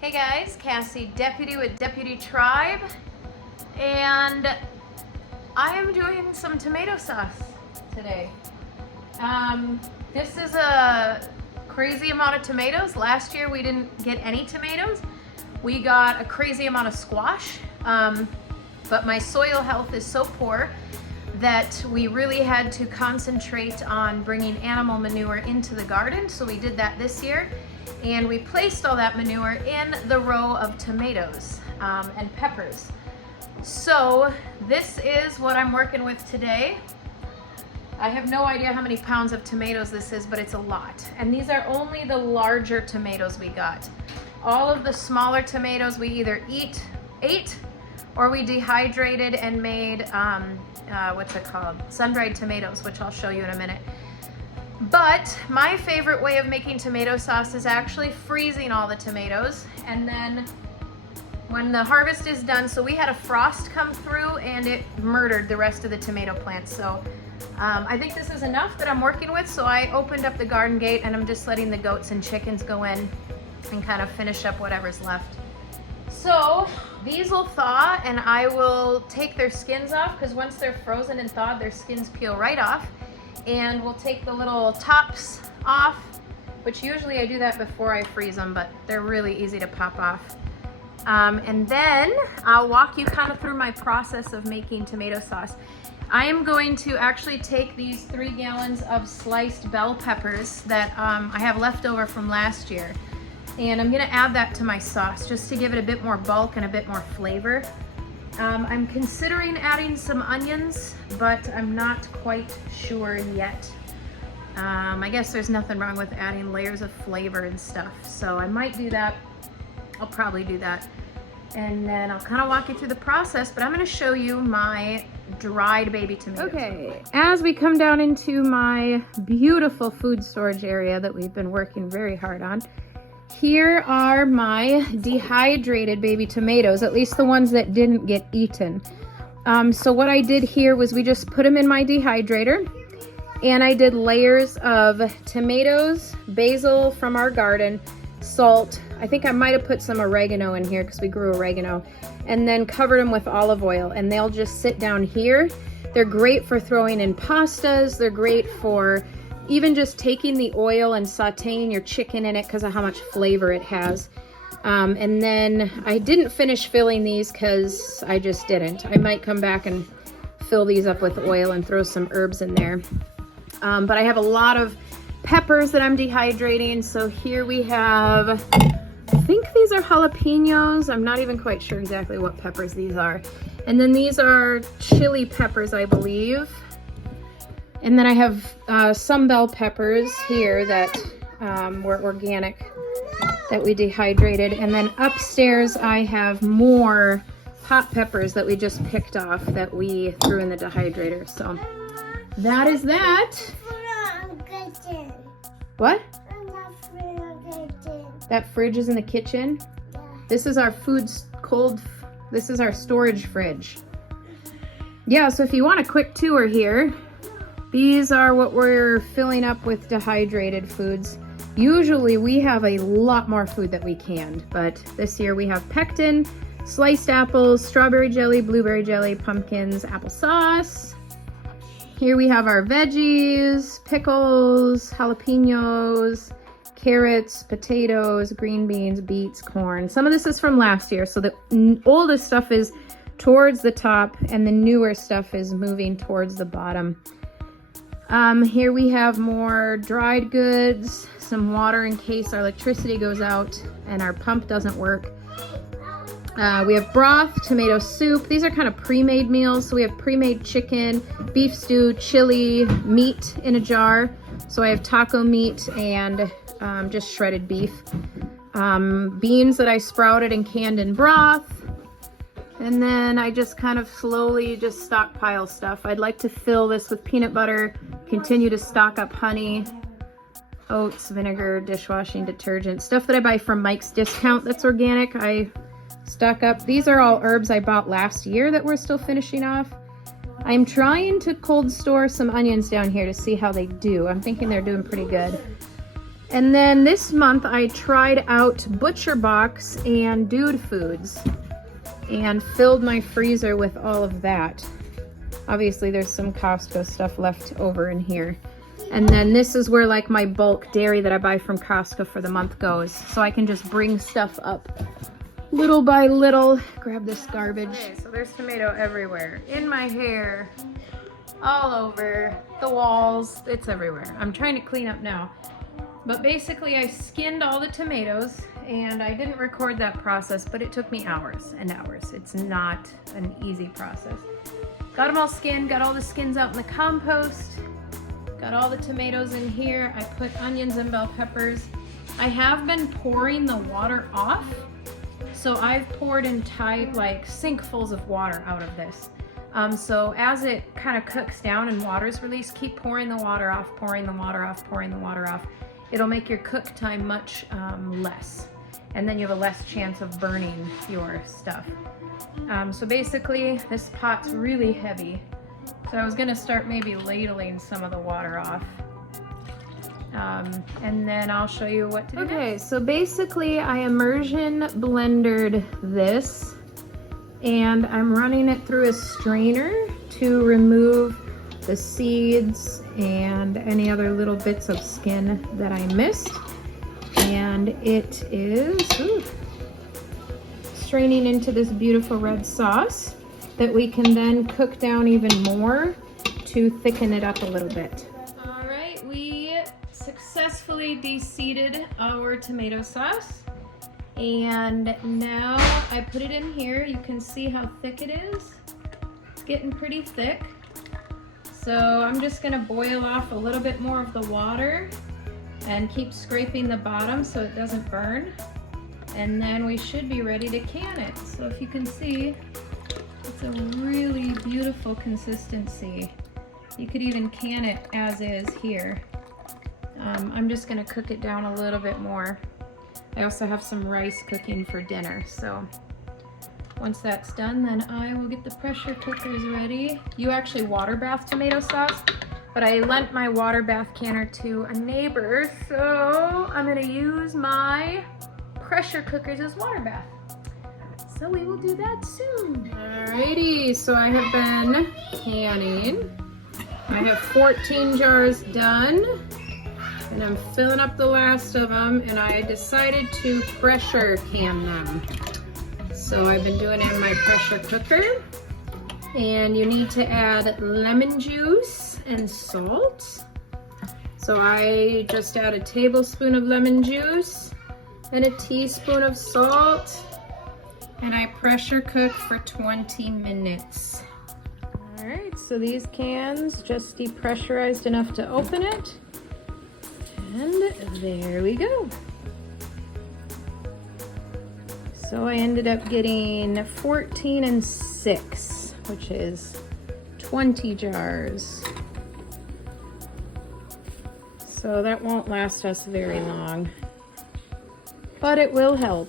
Hey guys, Cassie, Deputy with Deputy Tribe, and I am doing some tomato sauce today. This is a crazy amount of tomatoes. Last year we didn't get any tomatoes. We got a crazy amount of squash, but my soil health is so poor that we really had to concentrate on bringing animal manure into the garden, so we did that this year. And we placed all that manure in the row of tomatoes and peppers. So this is what I'm working with today. I have no idea how many pounds of tomatoes this is, but it's a lot. And these are only the larger tomatoes we got. All of the smaller tomatoes we either ate or we dehydrated and made, what's it called? Sun-dried tomatoes, which I'll show you in a minute. But my favorite way of making tomato sauce is actually freezing all the tomatoes, and then when the harvest is done, so we had a frost come through and it murdered the rest of the tomato plants. So I think this is enough that I'm working with, so I opened up the garden gate and I'm just letting the goats and chickens go in and kind of finish up whatever's left. So these will thaw and I will take their skins off, because once they're frozen and thawed, their skins peel right off. And we'll take the little tops off, which usually I do that before I freeze them, but they're really easy to pop off. And then I'll walk you kind of through my process of making tomato sauce. I am going to actually take these 3 gallons of sliced bell peppers that I have left over from last year, and I'm gonna add that to my sauce just to give it a bit more bulk and a bit more flavor. I'm considering adding some onions, but I'm not quite sure yet. I guess there's nothing wrong with adding layers of flavor and stuff, so I might do that. I'll probably do that. And then I'll kind of walk you through the process, but I'm going to show you my dried baby tomatoes. Okay, as we come down into my beautiful food storage area that we've been working very hard on, here are my dehydrated baby tomatoes, at least the ones that didn't get eaten. So what I did here was we just put them in my dehydrator, and I did layers of tomatoes, basil from our garden, salt. I think I might have put some oregano in here because we grew oregano, and then covered them with olive oil, and they'll just sit down here. They're great for throwing in pastas. They're great for even just taking the oil and sauteing your chicken in it because of how much flavor it has. And then I didn't finish filling these because I just didn't. I might come back and fill these up with oil and throw some herbs in there. But I have a lot of peppers that I'm dehydrating. So here we have, I think these are jalapenos. I'm not even quite sure exactly what peppers these are. And then these are chili peppers, I believe. And then I have some bell peppers here that were organic that we dehydrated. And then upstairs I have more hot peppers that we just picked off that we threw in the dehydrator. So that is that. What? That fridge is in the kitchen? Yeah. This is our this is our storage fridge. Yeah, so if you want a quick tour here, these are what we're filling up with dehydrated foods. Usually we have a lot more food that we canned, but this year we have pectin, sliced apples, strawberry jelly, blueberry jelly, pumpkins, applesauce. Here we have our veggies, pickles, jalapenos, carrots, potatoes, green beans, beets, corn. Some of this is from last year, so the oldest stuff is towards the top and the newer stuff is moving towards the bottom. Here we have more dried goods, some water in case our electricity goes out and our pump doesn't work. We have broth, tomato soup. These are kind of pre-made meals. So we have pre-made chicken, beef stew, chili, meat in a jar. So I have taco meat and just shredded beef. Beans that I sprouted and canned in broth. And then I just kind of slowly just stockpile stuff. I'd like to fill this with peanut butter, continue to stock up honey, oats, vinegar, dishwashing detergent, stuff that I buy from Mike's Discount that's organic. I stock up. These are all herbs I bought last year that we're still finishing off. I'm trying to cold store some onions down here to see how they do. I'm thinking they're doing pretty good. And then this month I tried out Butcher Box and Dude Foods and filled my freezer with all of that. Obviously there's some Costco stuff left over in here. And then this is where like my bulk dairy that I buy from Costco for the month goes. So I can just bring stuff up little by little. Grab this garbage. Okay, so there's tomato everywhere. In my hair, all over, the walls, it's everywhere. I'm trying to clean up now. But basically I skinned all the tomatoes, and I didn't record that process, but it took me hours and hours. It's not an easy process. Got them all skinned, got all the skins out in the compost, got all the tomatoes in here. I put onions and bell peppers. I have been pouring the water off, so I've poured entire like sinkfuls of water out of this. So as it kind of cooks down and water's released, keep pouring the water off, pouring the water off, pouring the water off. It'll make your cook time much less, and then you have a less chance of burning your stuff. So basically this pot's really heavy, so I was gonna start maybe ladling some of the water off, and then I'll show you what to do. Okay, so basically I immersion blendered this, and I'm running it through a strainer to remove the seeds and any other little bits of skin that I missed. And it is straining into this beautiful red sauce that we can then cook down even more to thicken it up a little bit. All right, we successfully de-seeded our tomato sauce, and now I put it in here. You can see how thick it is. It's getting pretty thick. So I'm just gonna boil off a little bit more of the water and keep scraping the bottom so it doesn't burn. And then we should be ready to can it. So if you can see, it's a really beautiful consistency. You could even can it as is here. I'm just gonna cook it down a little bit more. I also have some rice cooking for dinner, so once that's done, then I will get the pressure cookers ready. You actually water bath tomato sauce, but I lent my water bath canner to a neighbor, so I'm gonna use my pressure cookers as water bath. So we will do that soon. Alrighty, so I have been canning. I have 14 jars done, and I'm filling up the last of them, and I decided to pressure can them. So I've been doing it in my pressure cooker, and you need to add lemon juice and salt. So I just add a tablespoon of lemon juice and a teaspoon of salt, and I pressure cook for 20 minutes. All right, so these cans just depressurized enough to open it, and there we go. So I ended up getting 14 and 6, which is 20 jars. So that won't last us very long, but it will help.